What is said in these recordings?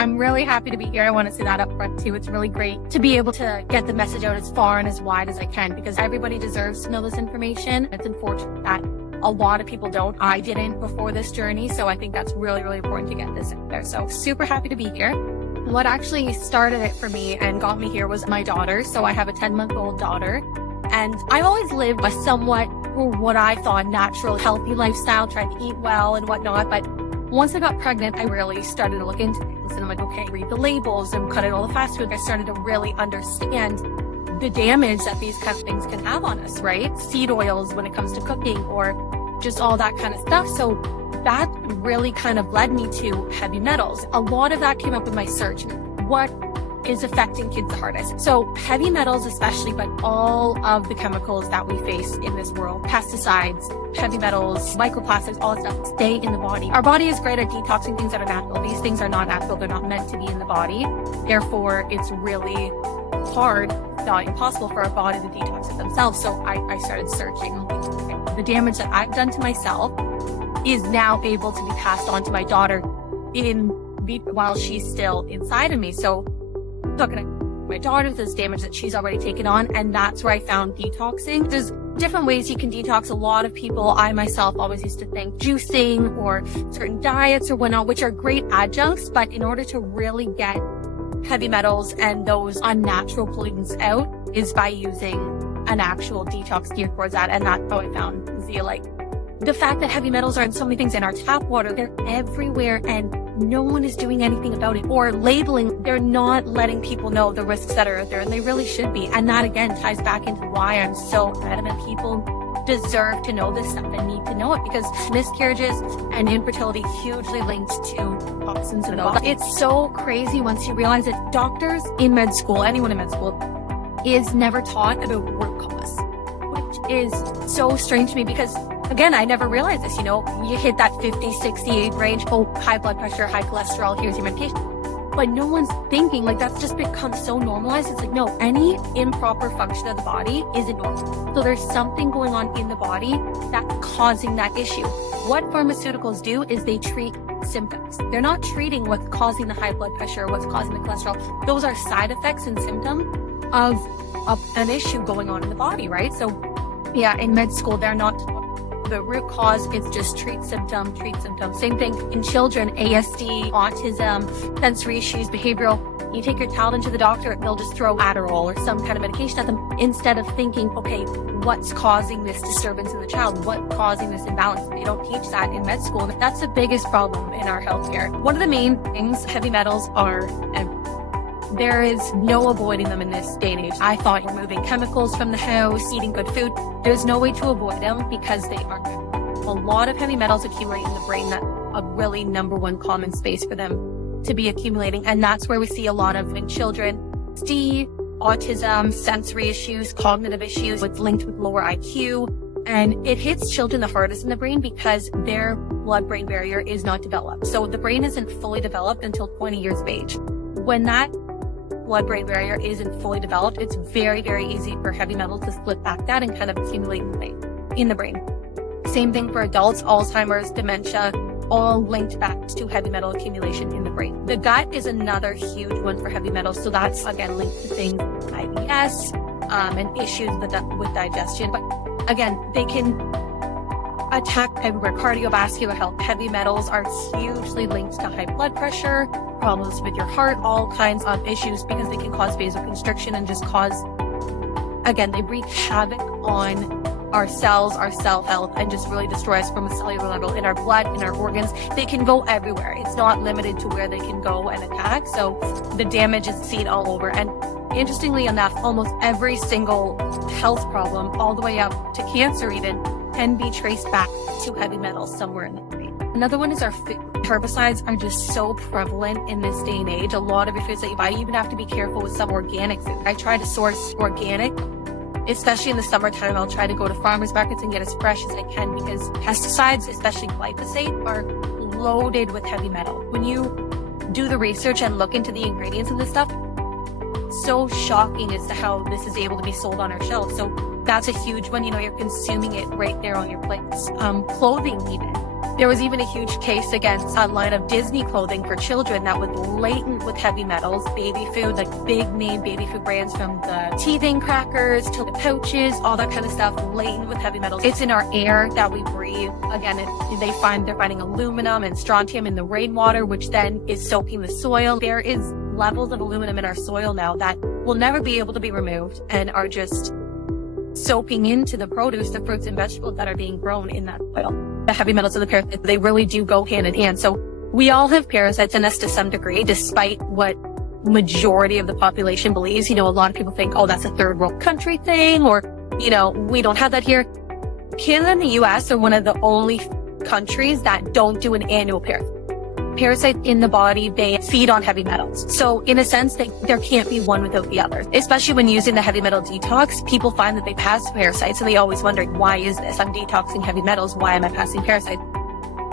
I'm really happy to be here. I want to say that up front too. It's really great to be able to get the message out as far and as wide as I can, because everybody deserves to know this information. It's unfortunate that a lot of people don't. I didn't before this journey, so I think that's really, really important to get this out there. So super happy to be here. What actually started it for me and got me here was my daughter. So I have a 10-month-old daughter, and I've always lived a somewhat, or what I thought, natural, healthy lifestyle, tried to eat well and whatnot. But once I got pregnant, I really started to look into things, and I'm like, okay, read the labels and cut out all the fast food. I started to really understand the damage that these kind of things can have on us, right? Seed oils when it comes to cooking, or just all that kind of stuff. So that really kind of led me to heavy metals. A lot of that came up in my search. What is affecting kids the hardest? So heavy metals especially, but all of the chemicals that we face in this world, pesticides, heavy metals, microplastics, all that stuff, stay in the body. Our body is great at detoxing things that are natural. These things are not natural. They're not meant to be in the body. Therefore, it's really hard, not impossible, for our body to detox it themselves. So I started searching. The damage that I've done to myself is now able to be passed on to my daughter while she's still inside of me. So looking at my daughter, this damage that she's already taken on, and that's where I found detoxing. There's different ways you can detox. A lot of people, I myself, always used to think juicing or certain diets or whatnot, which are great adjuncts, but in order to really get heavy metals and those unnatural pollutants out is by using an actual detox geared towards that, and that's how I found zeolite. The fact that heavy metals are in so many things in our tap water, they're everywhere, and no one is doing anything about it, or labeling. They're not letting people know the risks that are out there, and they really should be. And that again ties back into why I'm so adamant people deserve to know this stuff and need to know it, because miscarriages and infertility hugely linked to toxins in the body. It's so crazy once you realize that doctors in med school, anyone in med school, is never taught about root cause, which is so strange to me, because again, I never realized this. You hit that 50, 68 range, high blood pressure, high cholesterol, here's your medication. But no one's thinking, like, that's just become so normalized. It's like, no, any improper function of the body isn't normal. So there's something going on in the body that's causing that issue. What pharmaceuticals do is they treat symptoms. They're not treating what's causing the high blood pressure, what's causing the cholesterol. Those are side effects and symptoms of an issue going on in the body, right? So yeah, in med school, they're not the root cause. It's just treat symptom. Same thing in children, ASD, autism, sensory issues, behavioral. You take your child into the doctor, they'll just throw Adderall or some kind of medication at them instead of thinking, okay, what's causing this disturbance in the child? What's causing this imbalance? They don't teach that in med school. And that's the biggest problem in our healthcare. One of the main things, heavy metals are everywhere. There is no avoiding them in this day and age. I thought removing chemicals from the house, eating good food, there's no way to avoid them because they are good. A lot of heavy metals accumulate in the brain. That's a really number one common space for them to be accumulating. And that's where we see a lot of in children, ADHD, autism, sensory issues, cognitive issues. It's linked with lower IQ. And it hits children the hardest in the brain because their blood-brain barrier is not developed. So the brain isn't fully developed until 20 years of age. When that blood-brain barrier isn't fully developed, it's very, very easy for heavy metals to split back that and kind of accumulate in the brain. Same thing for adults, Alzheimer's, dementia, all linked back to heavy metal accumulation in the brain. The gut is another huge one for heavy metals. So that's, again, linked to things like IBS and issues with digestion. But again, they can attack everywhere. Cardiovascular health. Heavy metals are hugely linked to high blood pressure, problems with your heart, all kinds of issues, because they can cause vasoconstriction and just cause, again, they wreak havoc on our cells, our cell health, and just really destroy us from a cellular level in our blood, in our organs. They can go everywhere. It's not limited to where they can go and attack. So the damage is seen all over. And interestingly enough, almost every single health problem, all the way up to cancer even, can be traced back to heavy metals somewhere in the brain. Another one is our food. Herbicides are just so prevalent in this day and age. A lot of your foods that you buy, you even have to be careful with some organic food. I try to source organic, especially in the summertime. I'll try to go to farmers markets and get as fresh as I can, because pesticides, especially glyphosate, are loaded with heavy metal. When you do the research and look into the ingredients of this stuff, so shocking as to how this is able to be sold on our shelves. So that's a huge one. You're consuming it right there on your plates. Clothing even. There was even a huge case against a line of Disney clothing for children that was latent with heavy metals, baby food, like big name baby food brands, from the teething crackers to the pouches, all that kind of stuff, latent with heavy metals. It's in our air that we breathe. Again, they're finding aluminum and strontium in the rainwater, which then is soaking the soil. There is levels of aluminum in our soil now that will never be able to be removed and are just soaking into the produce, the fruits and vegetables that are being grown in that soil. The heavy metals and the parasites, they really do go hand in hand. So we all have parasites in us to some degree, despite what majority of the population believes. A lot of people think, oh, that's a third world country thing, or, we don't have that here. Canada and the US are one of the only countries that don't do an annual parasites in the body. They feed on heavy metals. So in a sense, there can't be one without the other. Especially when using the heavy metal detox, people find that they pass parasites, and they always wonder, why is this? I'm detoxing heavy metals. Why am I passing parasites?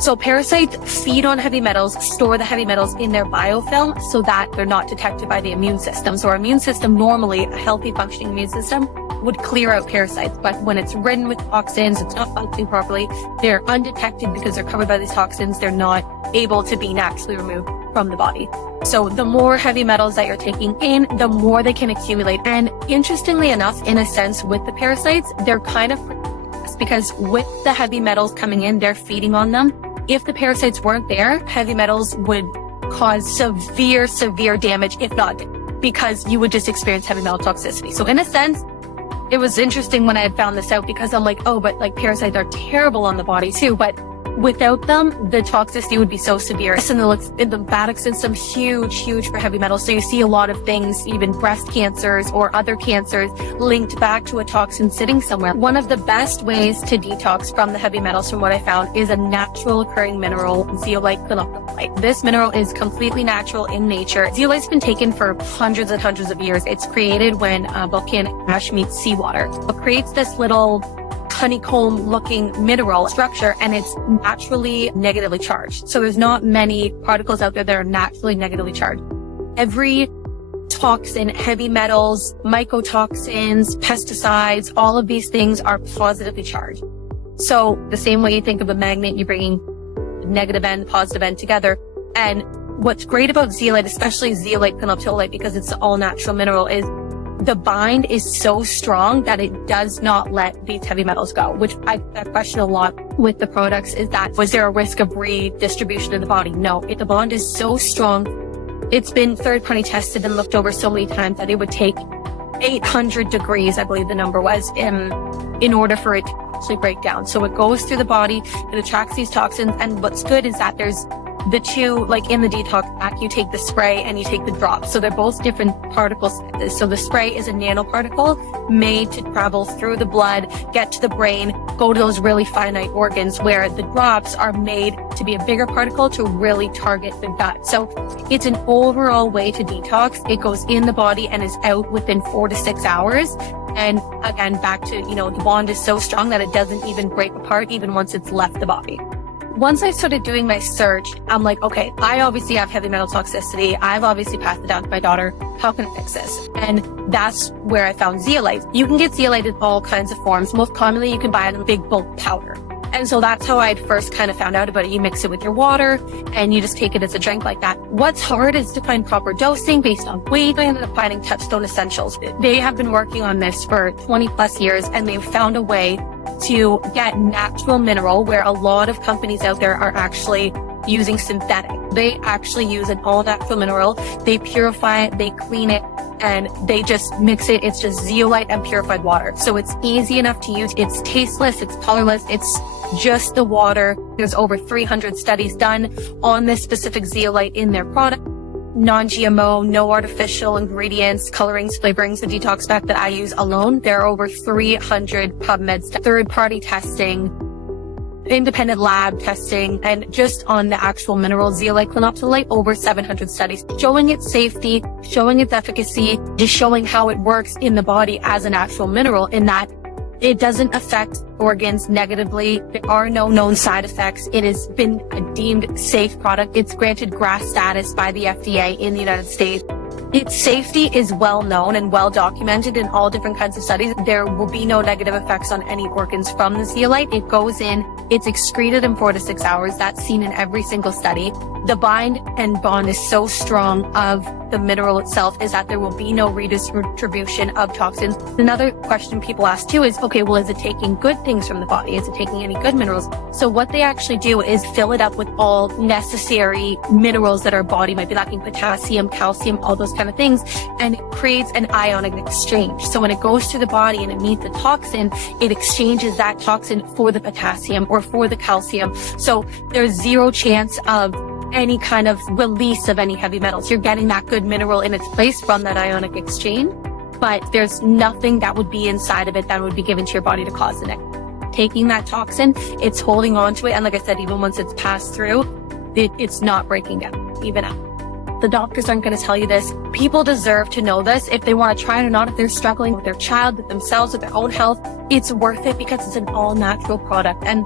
So parasites feed on heavy metals, store the heavy metals in their biofilm so that they're not detected by the immune system. So our immune system, normally a healthy functioning immune system, would clear out parasites. But when it's ridden with toxins, it's not functioning properly, they're undetected because they're covered by these toxins. They're not able to be naturally removed from the body. So the more heavy metals that you're taking in, the more they can accumulate. And interestingly enough, in a sense, with the parasites, they're kind of, because with the heavy metals coming in, they're feeding on them. If the parasites weren't there, heavy metals would cause severe damage, if not, because you would just experience heavy metal toxicity. So in a sense, it was interesting when I had found this out, because I'm like, oh, but like parasites are terrible on the body too. But without them, the toxicity would be so severe. And the lymphatic system, huge for heavy metals. So you see a lot of things, even breast cancers or other cancers, linked back to a toxin sitting somewhere. One of the best ways to detox from the heavy metals, from what I found, is a natural occurring mineral, zeolite. This mineral is completely natural in nature. Zeolite's been taken for hundreds and hundreds of years. It's created when volcanic ash meets seawater. It creates this little honeycomb looking mineral structure, and it's naturally negatively charged. So there's not many particles out there that are naturally negatively charged. Every toxin, heavy metals, mycotoxins, pesticides, all of these things are positively charged. So the same way you think of a magnet, you're bringing the negative end, positive end together. And what's great about zeolite, especially zeolite phenolphthaleate, because it's an all natural mineral, is the bind is so strong that it does not let these heavy metals go, which I question a lot with the products. Is that, was there a risk of redistribution in the body? No, the bond is so strong. It's been third-party tested and looked over so many times that it would take 800 degrees, I believe the number was, in order for it to actually break down. So it goes through the body, it attracts these toxins, and what's good is that there's the two, like in the detox pack, you take the spray and you take the drops. So they're both different particles. So the spray is a nanoparticle made to travel through the blood, get to the brain, go to those really finite organs, where the drops are made to be a bigger particle to really target the gut. So it's an overall way to detox. It goes in the body and is out within 4 to 6 hours. And again, back to, the bond is so strong that it doesn't even break apart even once it's left the body. Once I started doing my search, I'm like, okay, I obviously have heavy metal toxicity. I've obviously passed it down to my daughter. How can I fix this? And that's where I found zeolite. You can get zeolite in all kinds of forms. Most commonly, you can buy it in a big bulk powder. And so that's how I'd first kind of found out about it. You mix it with your water and you just take it as a drink like that. What's hard is to find proper dosing based on weight. I ended up finding Touchstone Essentials. They have been working on this for 20 plus years, and they've found a way to get natural mineral where a lot of companies out there are actually using synthetic. They actually use an all natural mineral. They purify it, they clean it, and they just mix it. It's just zeolite and purified water. So it's easy enough to use. It's tasteless, it's colorless, it's just the water. There's over 300 studies done on this specific zeolite in their product. Non-GMO, no artificial ingredients, colorings, flavorings, the detox pack that I use alone. There are over 300 PubMed third-party testing, independent lab testing, and just on the actual mineral zeolite phenolphthaleate, over 700 studies showing its safety, showing its efficacy, just showing how it works in the body as an actual mineral, in that it doesn't affect organs negatively. There are no known side effects. It has been a deemed safe product. It's granted GRAS status by the FDA in the United States. Its safety is well known and well documented in all different kinds of studies. There will be no negative effects on any organs from the zeolite. It goes in, It's excreted in 4 to 6 hours. That's seen in every single study. The bind and bond is so strong of the mineral itself is that there will be no redistribution of toxins. Another question people ask too is, okay, well, is it taking good things from the body? Is it taking any good minerals? So what they actually do is fill it up with all necessary minerals that our body might be lacking: potassium, calcium, all those kind of things. And it creates an ionic exchange. So when it goes to the body and it meets the toxin, it exchanges that toxin for the potassium or for the calcium. So there's zero chance of any kind of release of any heavy metals. You're getting that good mineral in its place from that ionic exchange, but there's nothing that would be inside of it that would be given to your body to cause the next. Taking that toxin, it's holding on to it. And like I said, even once it's passed through, it's not breaking down, even after. The doctors aren't going to tell you this. People deserve to know this if they want to try it or not, if they're struggling with their child, with themselves, with their own health. It's worth it because it's an all-natural product. And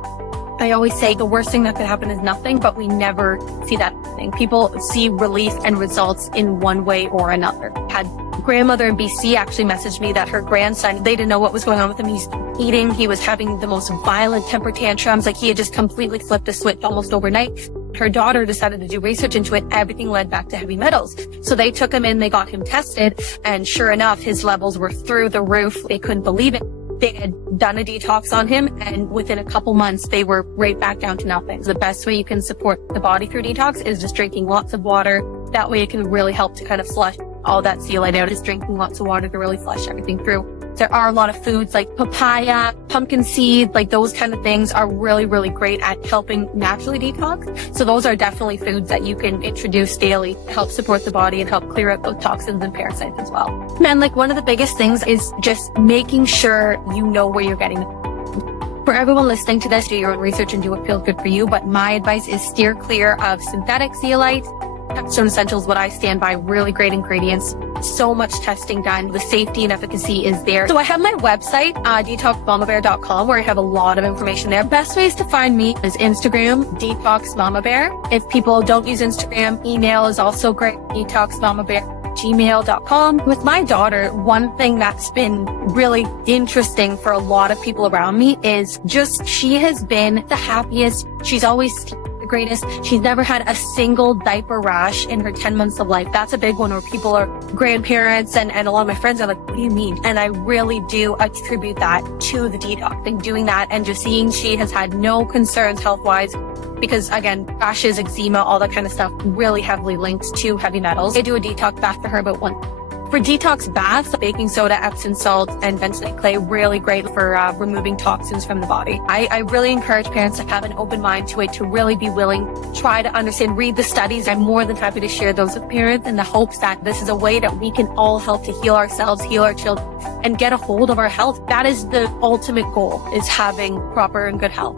I always say the worst thing that could happen is nothing, but we never see that happening. People see relief and results in one way or another. Had grandmother in BC actually messaged me that her grandson, they didn't know what was going on with him. He's eating, he was having the most violent temper tantrums, like he had just completely flipped a switch almost overnight. Her daughter decided to do research into it. Everything led back to heavy metals. So they took him in, they got him tested, and sure enough, his levels were through the roof. They couldn't believe it. They had done a detox on him, and within a couple months, they were right back down to nothing. So the best way you can support the body through detox is just drinking lots of water. That way it can really help to kind of flush all that zeolite out, is drinking lots of water to really flush everything through. There are a lot of foods like papaya, pumpkin seed, like those kind of things are really, really great at helping naturally detox. So those are definitely foods that you can introduce daily to help support the body and help clear out those toxins and parasites as well. And like one of the biggest things is just making sure you know where you're getting them. For everyone listening to this, do your own research and do what feels good for you. But my advice is steer clear of synthetic zeolite. Stone Essentials, what I stand by, really great ingredients. So much testing done. The safety and efficacy is there. So I have my website, detoxmamabear.com, where I have a lot of information there. Best ways to find me is Instagram, detoxmamabear. If people don't use Instagram, email is also great, detoxmamabear@gmail.com. With my daughter, one thing that's been really interesting for a lot of people around me is just she has been the happiest. She's always greatest. She's never had a single diaper rash in her 10 months of life. That's a big one where people are grandparents and a lot of my friends are like, what do you mean? And I really do attribute that to the detoxing, doing that and just seeing she has had no concerns health-wise. Because again, rashes, eczema, all that kind of stuff really heavily linked to heavy metals. I do a detox bath for her about once. For detox baths, baking soda, Epsom salt, and bentonite clay, really great for removing toxins from the body. I really encourage parents to have an open mind to it, to really be willing, try to understand, read the studies. I'm more than happy to share those with parents in the hopes that this is a way that we can all help to heal ourselves, heal our children, and get a hold of our health. That is the ultimate goal, is having proper and good health.